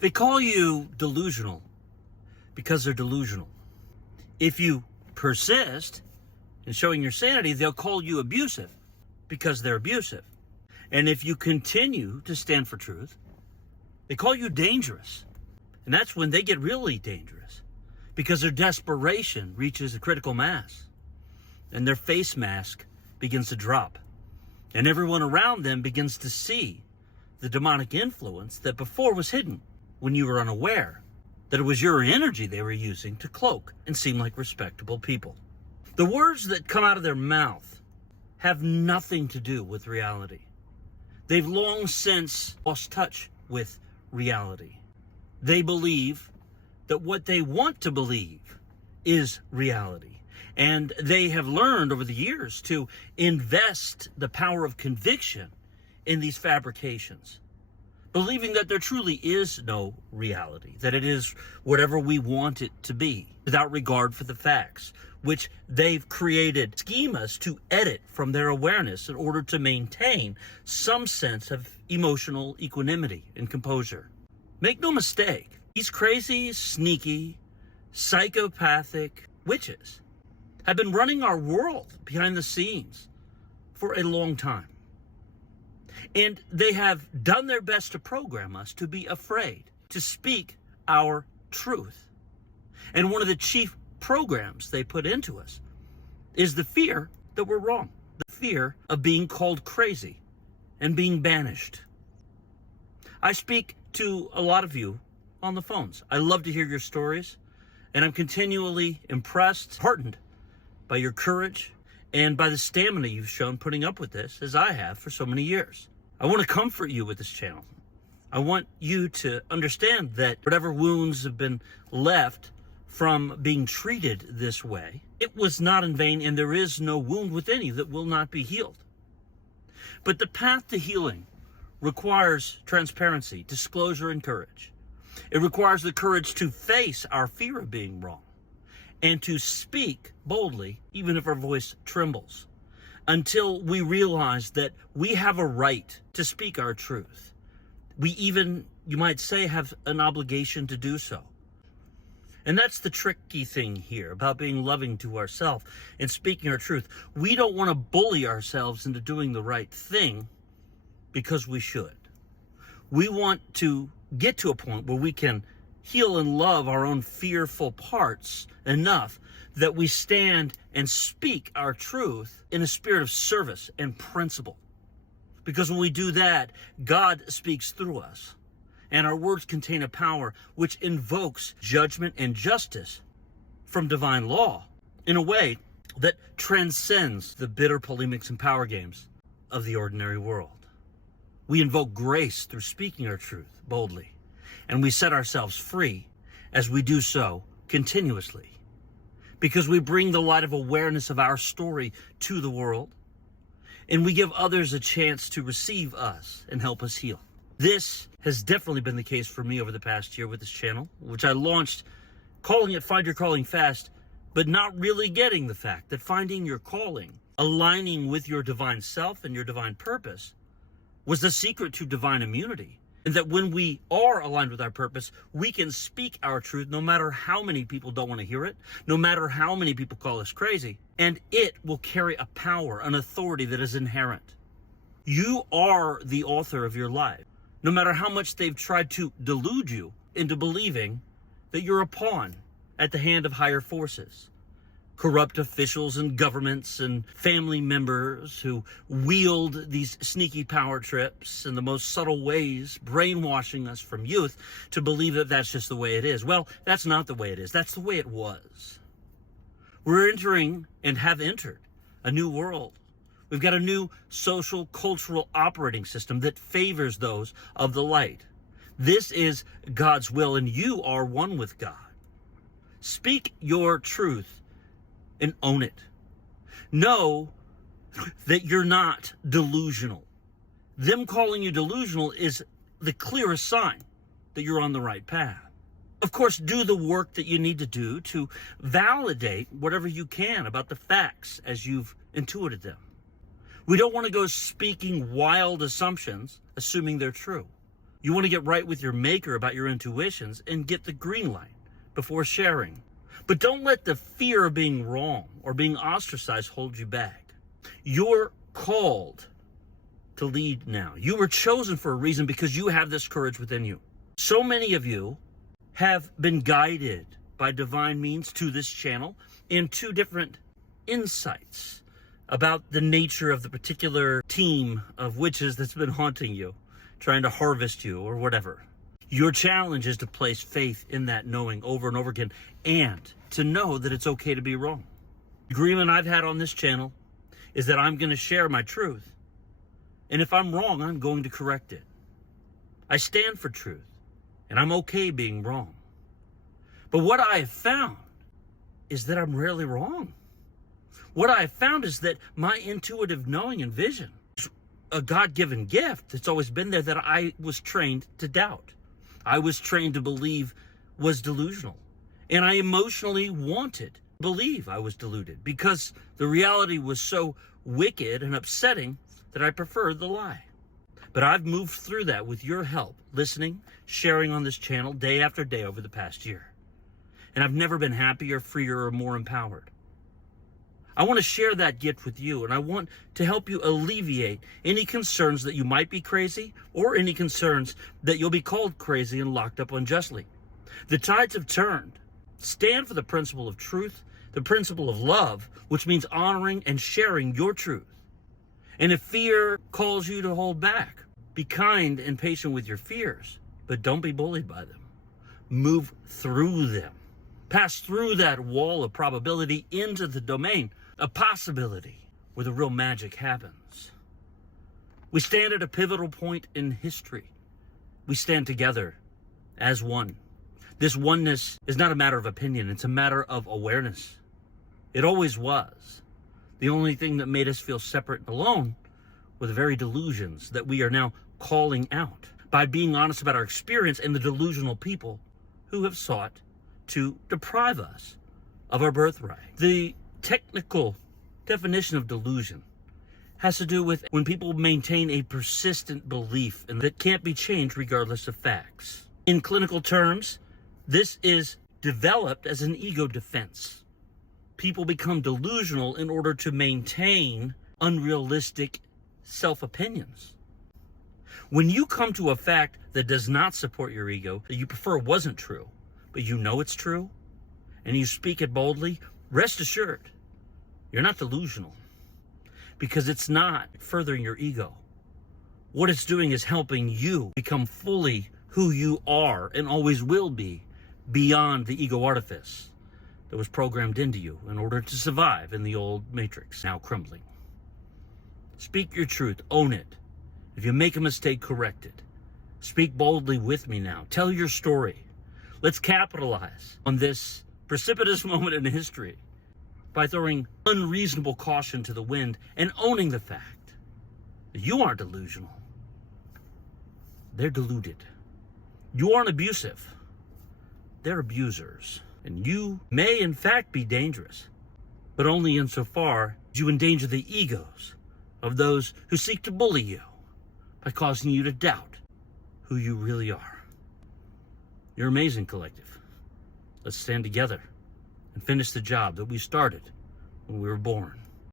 They call you delusional because they're delusional. If you persist in showing your sanity, they'll call you abusive because they're abusive. And if you continue to stand for truth, they call you dangerous. And that's when they get really dangerous because their desperation reaches a critical mass and their face mask begins to drop. And everyone around them begins to see the demonic influence that before was hidden when you were unaware that it was your energy they were using to cloak and seem like respectable people. The words that come out of their mouth have nothing to do with reality. They've long since lost touch with reality. They believe that what they want to believe is reality. And they have learned over the years to invest the power of conviction in these fabrications, believing that there truly is no reality, that it is whatever we want it to be, without regard for the facts, which they've created schemas to edit from their awareness in order to maintain some sense of emotional equanimity and composure. Make no mistake, these crazy, sneaky, psychopathic witches have been running our world behind the scenes for a long time. And they have done their best to program us to be afraid to speak our truth. And one of the chief programs they put into us is the fear that we're wrong, the fear of being called crazy and being banished. I speak to a lot of you on the phones. I love to hear your stories, and I'm continually impressed, heartened by your courage and by the stamina you've shown putting up with this, as I have for so many years. I want to comfort you with this channel. I want you to understand that whatever wounds have been left from being treated this way, it was not in vain, and there is no wound within you that will not be healed. But the path to healing requires transparency, disclosure, and courage. It requires the courage to face our fear of being wrong and to speak boldly, even if our voice trembles, until we realize that we have a right to speak our truth. We even, you might say, have an obligation to do so. And that's the tricky thing here about being loving to ourselves and speaking our truth. We don't want to bully ourselves into doing the right thing because we should. We want to get to a point where we can heal and love our own fearful parts enough that we stand and speak our truth in a spirit of service and principle. Because when we do that, God speaks through us, and our words contain a power which invokes judgment and justice from divine law in a way that transcends the bitter polemics and power games of the ordinary world. We invoke grace through speaking our truth boldly, and we set ourselves free as we do so continuously, because we bring the light of awareness of our story to the world, and we give others a chance to receive us and help us heal. This has definitely been the case for me over the past year with this channel, which I launched calling it Find Your Calling Fast, but not really getting the fact that finding your calling, aligning with your divine self and your divine purpose, was the secret to divine immunity. And that when we are aligned with our purpose, we can speak our truth no matter how many people don't want to hear it, no matter how many people call us crazy, and it will carry a power, an authority that is inherent. You are the author of your life, no matter how much they've tried to delude you into believing that you're a pawn at the hand of higher forces. Corrupt officials and governments and family members who wield these sneaky power trips in the most subtle ways, brainwashing us from youth to believe that that's just the way it is. Well, that's not the way it is. That's the way it was. We're entering and have entered a new world. We've got a new social, cultural operating system that favors those of the light. This is God's will, and you are one with God. Speak your truth and own it. Know that you're not delusional. Them calling you delusional is the clearest sign that you're on the right path. Of course, do the work that you need to do to validate whatever you can about the facts as you've intuited them. We don't want to go speaking wild assumptions, assuming they're true. You want to get right with your maker about your intuitions and get the green light before sharing. But don't let the fear of being wrong or being ostracized hold you back. You're called to lead now. You were chosen for a reason because you have this courage within you. So many of you have been guided by divine means to this channel in 2 different insights about the nature of the particular team of witches that's been haunting you, trying to harvest you or whatever. Your challenge is to place faith in that knowing over and over again, and to know that it's okay to be wrong. The agreement I've had on this channel is that I'm going to share my truth, and if I'm wrong, I'm going to correct it. I stand for truth, and I'm okay being wrong. But what I have found is that I'm rarely wrong. What I have found is that my intuitive knowing and vision is a God-given gift. It's always been there that I was trained to doubt. I was trained to believe was delusional. And I emotionally wanted to believe I was deluded because the reality was so wicked and upsetting that I preferred the lie. But I've moved through that with your help, listening, sharing on this channel day after day over the past year. And I've never been happier, freer, or more empowered. I want to share that gift with you, and I want to help you alleviate any concerns that you might be crazy or any concerns that you'll be called crazy and locked up unjustly. The tides have turned. Stand for the principle of truth, the principle of love, which means honoring and sharing your truth. And if fear calls you to hold back, be kind and patient with your fears, but don't be bullied by them. Move through them. Pass through that wall of probability into the domain of possibility where the real magic happens. We stand at a pivotal point in history. We stand together as one. This oneness is not a matter of opinion, it's a matter of awareness. It always was. The only thing that made us feel separate and alone were the very delusions that we are now calling out by being honest about our experience and the delusional people who have sought to deprive us of our birthright. The technical definition of delusion has to do with when people maintain a persistent belief and that can't be changed regardless of facts. In clinical terms, this is developed as an ego defense. People become delusional in order to maintain unrealistic self-opinions. When you come to a fact that does not support your ego, that you prefer wasn't true, but you know it's true, and you speak it boldly, rest assured, you're not delusional, because it's not furthering your ego. What it's doing is helping you become fully who you are and always will be, beyond the ego artifice that was programmed into you in order to survive in the old matrix, now crumbling. Speak your truth, own it. If you make a mistake, correct it. Speak boldly with me now. Tell your story. Let's capitalize on this precipitous moment in history by throwing unreasonable caution to the wind and owning the fact that you aren't delusional. They're deluded. You aren't abusive. They're abusers. And you may in fact be dangerous, but only insofar as you endanger the egos of those who seek to bully you by causing you to doubt who you really are. You're amazing, collective. Let's stand together and finish the job that we started when we were born.